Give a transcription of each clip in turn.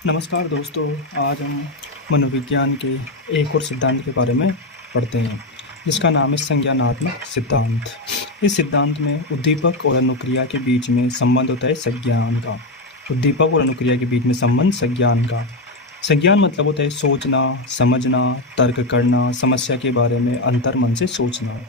नमस्कार दोस्तों। आज हम मनोविज्ञान के एक और सिद्धांत के बारे में पढ़ते हैं जिसका नाम है संज्ञानात्मक सिद्धांत। इस सिद्धांत में उद्दीपक और अनुक्रिया के बीच में संबंध होता है संज्ञान का। उद्दीपक और अनुक्रिया के बीच में संबंध संज्ञान का। संज्ञान मतलब होता है सोचना, समझना, तर्क करना, समस्या के बारे में अंतर्मन से सोचना।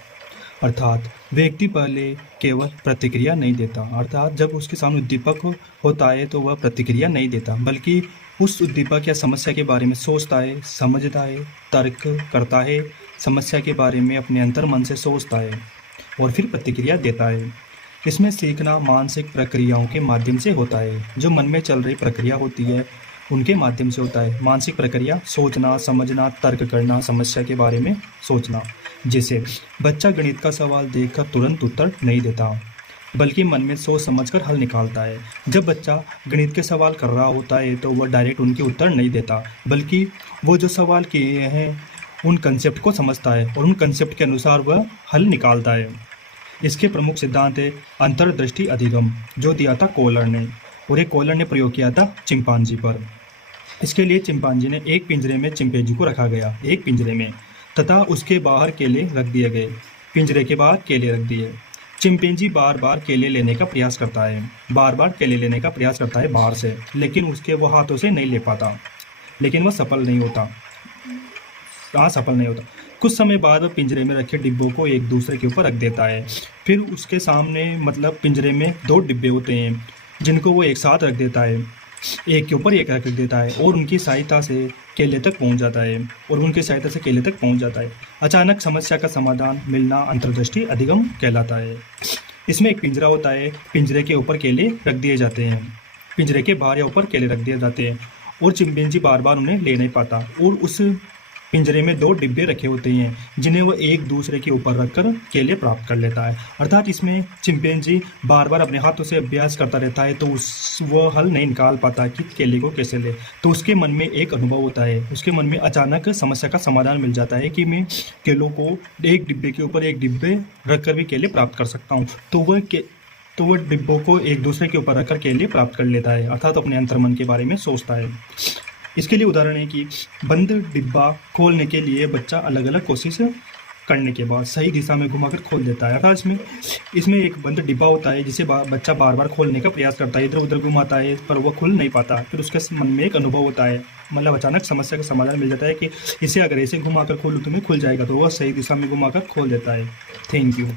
अर्थात व्यक्ति पहले केवल प्रतिक्रिया नहीं देता, अर्थात जब उसके सामने उद्दीपक होता है तो वह प्रतिक्रिया नहीं देता, बल्कि उस उद्दीपक या समस्या के बारे में सोचता है, समझता है, तर्क करता है, समस्या के बारे में अपने अंतर्मन से सोचता है और फिर प्रतिक्रिया देता है। इसमें सीखना मानसिक प्रक्रियाओं के माध्यम से होता है। जो मन में चल रही प्रक्रिया होती है उनके माध्यम से होता है। मानसिक प्रक्रिया सोचना, समझना, तर्क करना, समस्या के बारे में सोचना। जैसे बच्चा गणित का सवाल देखकर तुरंत उत्तर नहीं देता, बल्कि मन में सोच समझकर हल निकालता है। जब बच्चा गणित के सवाल कर रहा होता है तो वह डायरेक्ट उनके उत्तर नहीं देता, बल्कि वो जो सवाल किए हैं उन कंसेप्ट को समझता है और उन कंसेप्ट के अनुसार वह हल निकालता है। इसके प्रमुख सिद्धांत है अंतर्दृष्टि अधिगम, जो दिया था कोहलर ने, और एक कोहलर ने प्रयोग किया था चिंपांजी पर। इसके लिए चिंपांजी ने एक पिंजरे में चिंपैंजी को रखा गया, एक पिंजरे में, तथा उसके बाहर केले रख दिए गए। पिंजरे के बाहर केले रख दिए। चिंपैंजी बार बार केले लेने का प्रयास करता है, बार बार केले लेने का प्रयास करता है बाहर से, लेकिन उसके वो हाथों से नहीं ले पाता, लेकिन वह सफल नहीं होता। सफल नहीं होता। कुछ समय बाद वह पिंजरे में रखे डिब्बों को एक दूसरे के ऊपर रख देता है। फिर उसके सामने मतलब पिंजरे में दो डिब्बे होते हैं जिनको वो एक साथ रख देता है, एक के ऊपर एक रख देता है और उनकी सहायता से केले तक पहुंच जाता है। अचानक समस्या का समाधान मिलना अंतर्दृष्टि अधिगम कहलाता है। इसमें एक पिंजरा होता है, पिंजरे के ऊपर केले रख दिए जाते हैं, पिंजरे के बाहर या ऊपर केले रख दिए जाते हैं और चिंपैंजी बार बार उन्हें ले नहीं पाता और उस पिंजरे में दो डिब्बे रखे होते हैं जिन्हें वह एक दूसरे के ऊपर रखकर केले प्राप्त कर लेता है। अर्थात इसमें चिंपैंजी बार बार अपने हाथों से अभ्यास करता रहता है तो वह हल नहीं निकाल पाता कि केले को कैसे ले। तो उसके मन में एक अनुभव होता है, उसके मन में अचानक समस्या का समाधान मिल जाता है कि मैं केलों को एक डिब्बे के ऊपर एक डिब्बे रखकर भी केले प्राप्त कर सकता हूँ। तो वह डिब्बों को एक दूसरे के ऊपर रखकर केले प्राप्त कर लेता है, अर्थात अपने अंतर्मन के बारे में सोचता है। इसके लिए उदाहरण है कि बंद डिब्बा खोलने के लिए बच्चा अलग अलग कोशिश करने के बाद सही दिशा में घुमाकर खोल देता है। अर्थात इसमें एक बंद डिब्बा होता है जिसे बच्चा बार बार खोलने का प्रयास करता है, इधर उधर घुमाता है पर वह खुल नहीं पाता। फिर उसके मन में एक अनुभव होता है, मतलब अचानक समस्या का समाधान मिल जाता है कि इसे अगर ऐसे घुमाकर खोलूँ तो मैं खुल जाएगा, तो वह सही दिशा में घुमाकर खोल देता है। Thank you.